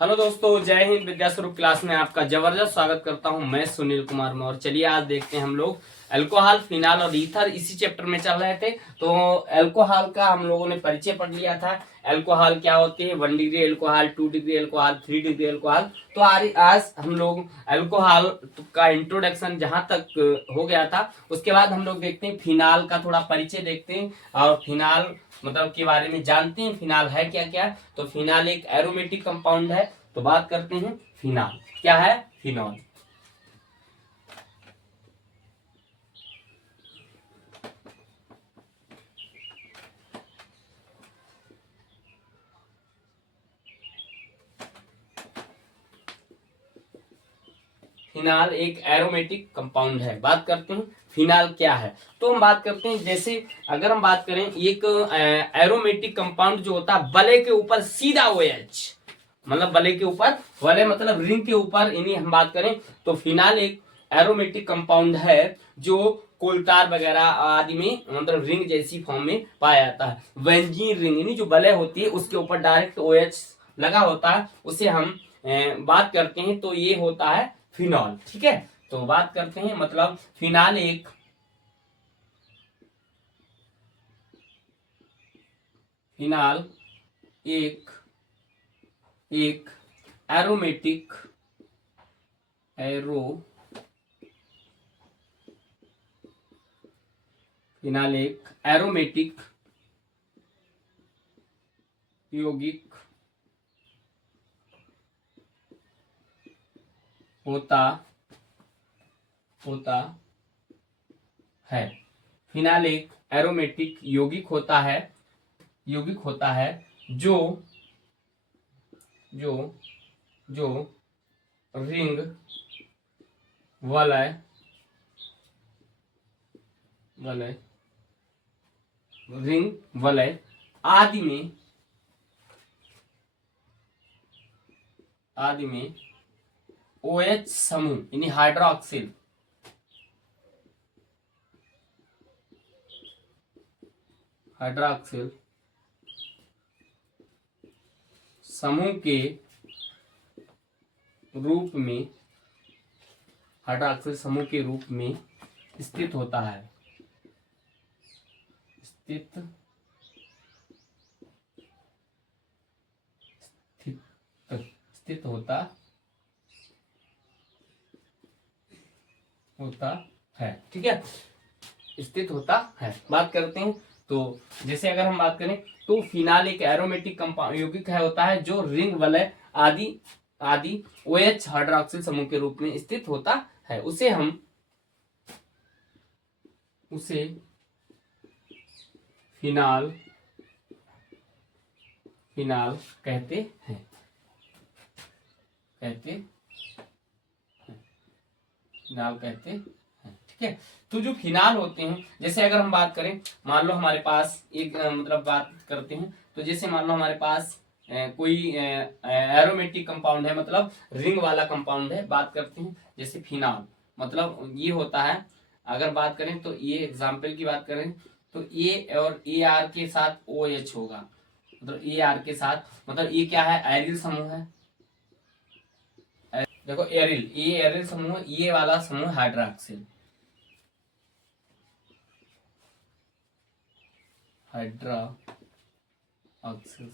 Hello दोस्तों, जय हिंद। विद्या स्वरूप क्लास में आपका जबरदस्त स्वागत करता हूं। मैं सुनील कुमार मौर्य। चलिए आज देखते हैं हम लोग अल्कोहल, फिनाल और ईथर। इसी चैप्टर में चल रहे थे। तो अल्कोहल का हम लोगों ने परिचय पढ़ लिया था। अल्कोहल क्या होते हैं, 1 degree alcohol, 2 degree alcohol, 3 degree alcohol. तो आज हम लोग अल्कोहल का इंट्रोडक्शन जहां तक हो गया था, उसके बाद हम लोग देखते हैं फिनाल का थोड़ा परिचय देखते हैं और फिनाल मतलब के बारे में जानते हैं। फिनाल है क्या क्या। तो फिनाल एक एरोमेटिक कंपाउंड है। तो बात करते हैं फिनाल क्या है। फिनॉल फिनाल एक एरोमेटिक कंपाउंड है। बात करते हैं फिनाल क्या है। तो हम बात करते हैं, जैसे अगर हम बात करें एक एरोमेटिक कंपाउंड जो होता है वलय के ऊपर सीधा OH, मतलब वलय के ऊपर, वलय मतलब रिंग के ऊपर, इन्हीं हम बात करें तो फिनाल एक एरोमेटिक कंपाउंड है जो कोलतार वगैरह आदि में मतलब रिंग जैसी फॉर्म में पाया जाता है। बेंजीन रिंग यानी जो वलय होती है उसके ऊपर डायरेक्ट OH लगा होता है, उसे हम बात करते हैं तो ये होता है फिनॉल। ठीक है, तो बात करते हैं मतलब फिनाल एक एक एरोमेटिक फिनाल एक एरोमेटिक यौगिक होता है। फिनाल एक एरोमेटिक यौगिक होता है जो जो जो रिंग वलय रिंग वलय आदि में OH समूह यानी हाइड्रोक्सिल समूह के रूप में स्थित होता है। स्थित होता है। ठीक है, स्थित होता है। बात करते हैं तो जैसे अगर हम बात करें तो फिनाल एक एरोमेटिक कंपाउंड यौगिक है होता है जो रिंग वलय आदि OH हाइड्रोक्सिल समूह के रूप में स्थित होता है। उसे फिनाल कहते हैं। ठीक है, तो जो फिनाल होते हैं, जैसे अगर हम बात करें, मान लो हमारे पास एक मतलब बात करते हैं तो जैसे मान लो हमारे पास कोई एरोमेटिक कंपाउंड है, मतलब रिंग वाला कंपाउंड है। बात करते हैं जैसे फिनाल, मतलब ये होता है। अगर बात करें तो ये एग्जाम्पल की बात करें तो ए और AR के साथ OH होगा, मतलब AR के साथ, मतलब ये क्या है, एरिल समूह है। देखो एरिल, ये एरिल समूह, ये वाला समूह हाइड्रोक्सिल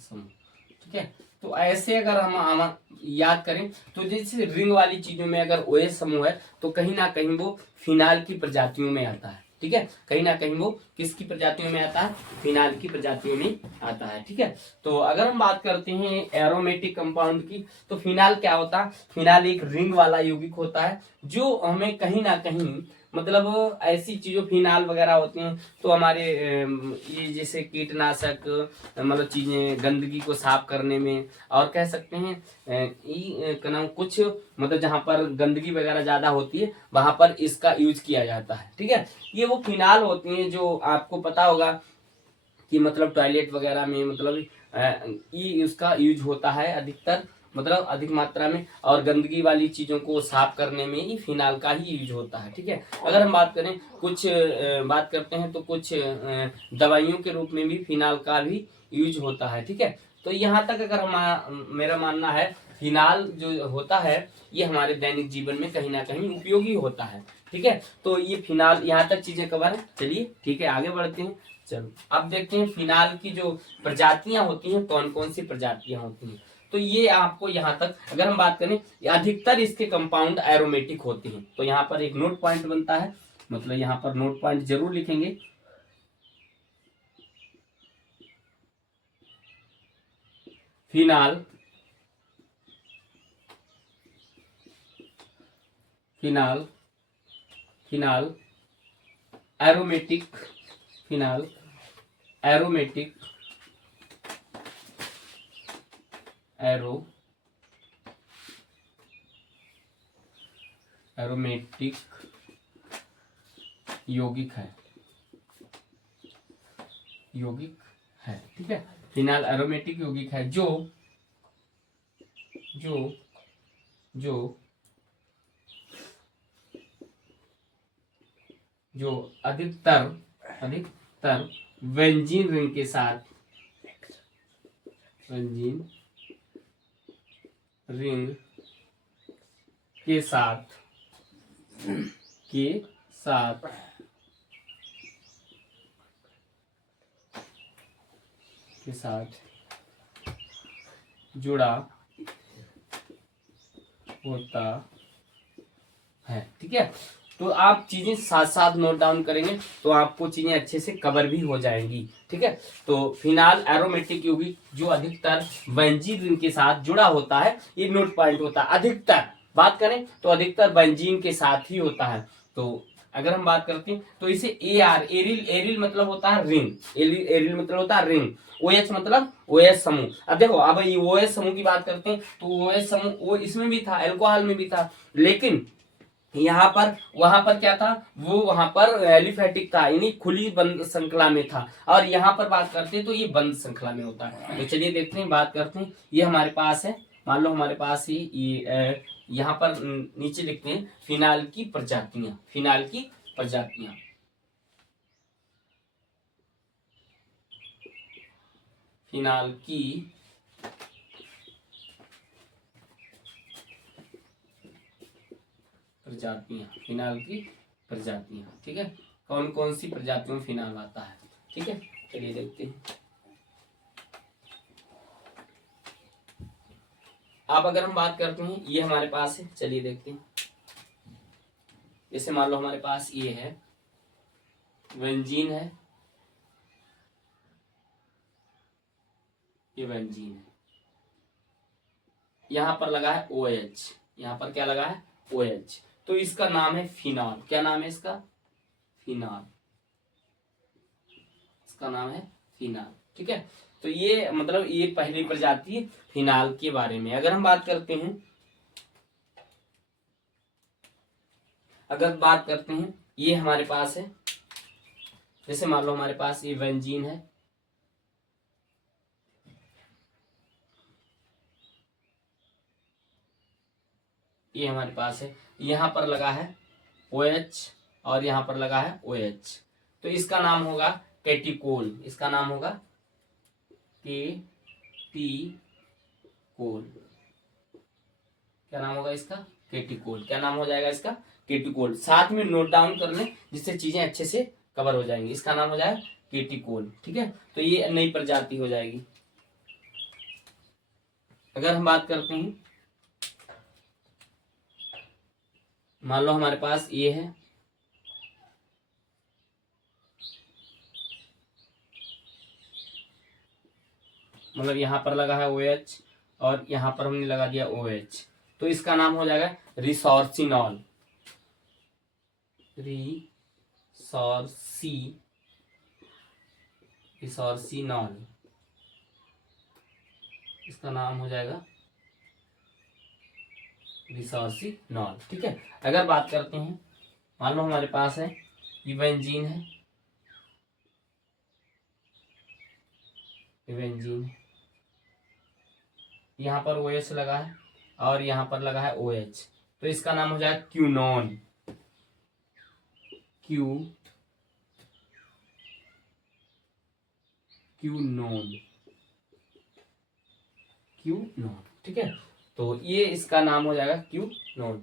समूह। ठीक है, तो ऐसे अगर हम याद करें तो जैसे रिंग वाली चीजों में अगर OH समूह है तो कहीं ना कहीं वो फिनाल की प्रजातियों में आता है। ठीक है, कहीं ना कहीं वो किसकी प्रजातियों में आता है, फिनाल की प्रजातियों में आता है। ठीक है, तो अगर हम बात करते हैं एरोमेटिक कंपाउंड की तो फिनाल क्या होता है। फिनाल एक रिंग वाला यौगिक होता है जो हमें कहीं ना कहीं मतलब ऐसी चीजों, फिनाल वगैरह होते हैं तो हमारे ये जैसे कीटनाशक मतलब चीजें, गंदगी को साफ करने में, और कह सकते हैं कुछ मतलब जहां पर गंदगी वगैरह ज्यादा होती है वहां पर इसका यूज किया जाता है। ठीक है, ये वो फिनाल होती हैं जो आपको पता होगा कि मतलब टॉयलेट वगैरह में मतलब उसका यूज होता है अधिकतर, मतलब अधिक मात्रा में, और गंदगी वाली चीजों को साफ करने में ही फिनाल का ही यूज होता है। ठीक है, अगर हम बात करें कुछ बात करते हैं तो कुछ दवाइयों के रूप में भी फिनाल का भी यूज होता है। ठीक है, तो यहाँ तक अगर हम मेरा मानना है फिनाल जो होता है ये हमारे दैनिक जीवन में कहीं ना कहीं उपयोगी होता है। ठीक है, तो ये फिनाल, यहाँ तक चीजें कवर है। चलिए ठीक है, आगे बढ़ते हैं। चलो अब देखते हैं फिनाल की जो प्रजातियां होती हैं, कौन कौन सी प्रजातियां होती हैं। तो ये आपको यहाँ तक अगर हम बात करें, अधिकतर इसके कंपाउंड एरोमेटिक होते हैं। तो यहाँ पर एक नोट पॉइंट बनता है, मतलब यहाँ पर नोट पॉइंट जरूर लिखेंगे। Phenol phenol phenol aromatic, phenol aromatic, aromatic यौगिक है, यौगिक है। ठीक है, फिनाल एरोमेटिक यौगिक है जो जो जो जो अधिकतर बेंजीन रिंग के साथ, बेंजीन रिंग के साथ जुड़ा होता है। ठीक है, तो आप चीजें साथ साथ नोट डाउन करेंगे तो आपको चीजें अच्छे से कवर भी हो जाएंगी। ठीक है, तो फिनाल एरोमेटिक यौगिक जो अधिकतर बेंजीन रिंग के साथ जुड़ा होता है, ये नोट पॉइंट होता है। अधिकतर बात करें तो अधिकतर बेंजीन के साथ ही होता है। तो अगर हम बात करते हैं तो इसे एरिल, एरिल मतलब होता है रिंग, एरिल मतलब होता है रिंग, OH मतलब OH समूह। अब देखो, अब ये OH समूह की बात करते हैं तो OH समूह वो इसमें भी था, एल्कोहल में भी था, लेकिन यहाँ पर वहां पर क्या था, वो वहां पर एलिफेटिक था, यानी खुली बंद श्रृंखला में था। और यहाँ पर बात करते हैं तो ये बंद श्रृंखला में होता है। तो चलिए देखते हैं, बात करते हैं। ये हमारे पास है, मान लो हमारे पास ही ये यहाँ पर नीचे लिखते हैं फिनाल की प्रजातियां, फिनाल की प्रजातियां, फिनाल की प्रजातियां, फिनाल की प्रजातियां। ठीक है, कौन कौन सी प्रजातियों में फिनाल आता है। ठीक है, चलिए देखते हैं। अब अगर हम बात करते हैं, ये हमारे पास है, चलिए देखते हैं। जैसे मान लो हमारे पास ये है, बेंजीन है, ये बेंजीन है, यहां पर लगा है OH, यहां पर क्या लगा है OH, तो इसका नाम है फिनॉल। क्या नाम है इसका, फिनॉल, इसका नाम है फिनॉल। ठीक है, तो ये मतलब ये पहली प्रजाति फिनाल के बारे में। अगर हम बात करते हैं, ये हमारे पास है, जैसे मान लो हमारे पास ये बेंजीन है, ये हमारे पास है, यहां पर लगा है OH और यहां पर लगा है OH, तो इसका नाम होगा कैटिकोल, इसका नाम होगा कैटिकोल। क्या नाम होगा इसका, कैटिकोल। क्या नाम हो जाएगा इसका, कैटिकोल। साथ में नोट डाउन कर लें जिससे चीजें अच्छे से कवर हो जाएंगी। इसका नाम हो जाएगा कैटिकोल। ठीक है, तो ये नई प्रजाति हो जाएगी। अगर हम बात करते हैं, मान लो हमारे पास ये है, मतलब यहां पर लगा है OH और यहां पर हमने लगा दिया OH, तो इसका नाम हो जाएगा रिसोर्सिनॉल, रिसोर्सिनॉल, इसका नाम हो जाएगा रिसोर्सिनॉल। ठीक है, अगर बात करते हैं, मान लो हमारे पास है ये बेंजीन है, बेंजीन, यहाँ पर OH लगा है और यहाँ पर लगा है OH, तो इसका नाम हो जाएगा क्यूनॉन, क्यूनॉन। ठीक है, तो ये इसका नाम हो जाएगा क्यूनोन।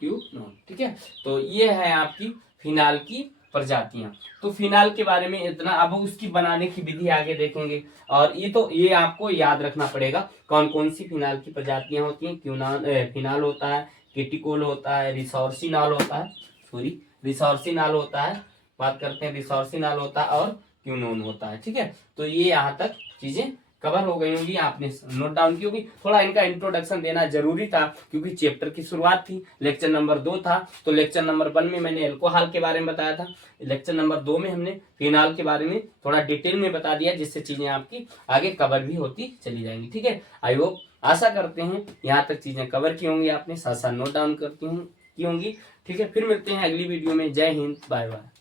क्यूनोन, ठीक है। तो ये है आपकी फिनाल की प्रजातियां। तो फिनाल के बारे में इतना, अब उसकी बनाने की विधि आगे देखेंगे। और ये आपको याद रखना पड़ेगा कौन कौन सी फिनाल की प्रजातियां होती हैं। फिनाल होता है, केटिकोल होता है, रिसोर्सिनॉल होता है, सॉरी रिसोर्सिनॉल होता है, बात करते हैं रिसोर्सिनॉल होता है, और क्यूनोन होता है, ठीक है। तो ये यहाँ तक चीजें कवर हो गई होंगी, आपने नोट डाउन की होगी। थोड़ा इनका इंट्रोडक्शन देना जरूरी था क्योंकि चैप्टर की शुरुआत थी, लेक्चर नंबर 2 था। तो लेक्चर नंबर 1 में मैंने एल्कोहल के बारे में बताया था, लेक्चर नंबर 2 में हमने फिनाल के बारे में थोड़ा डिटेल में बता दिया, जिससे चीजें आपकी आगे कवर भी होती चली जाएंगी, ठीक है। आई होप, आशा करते हैं यहाँ तक चीजें कवर की होंगी, आपने साथ साथ नोट डाउन की होंगी, ठीक है। फिर मिलते हैं अगली वीडियो में। जय हिंद, बाय बाय।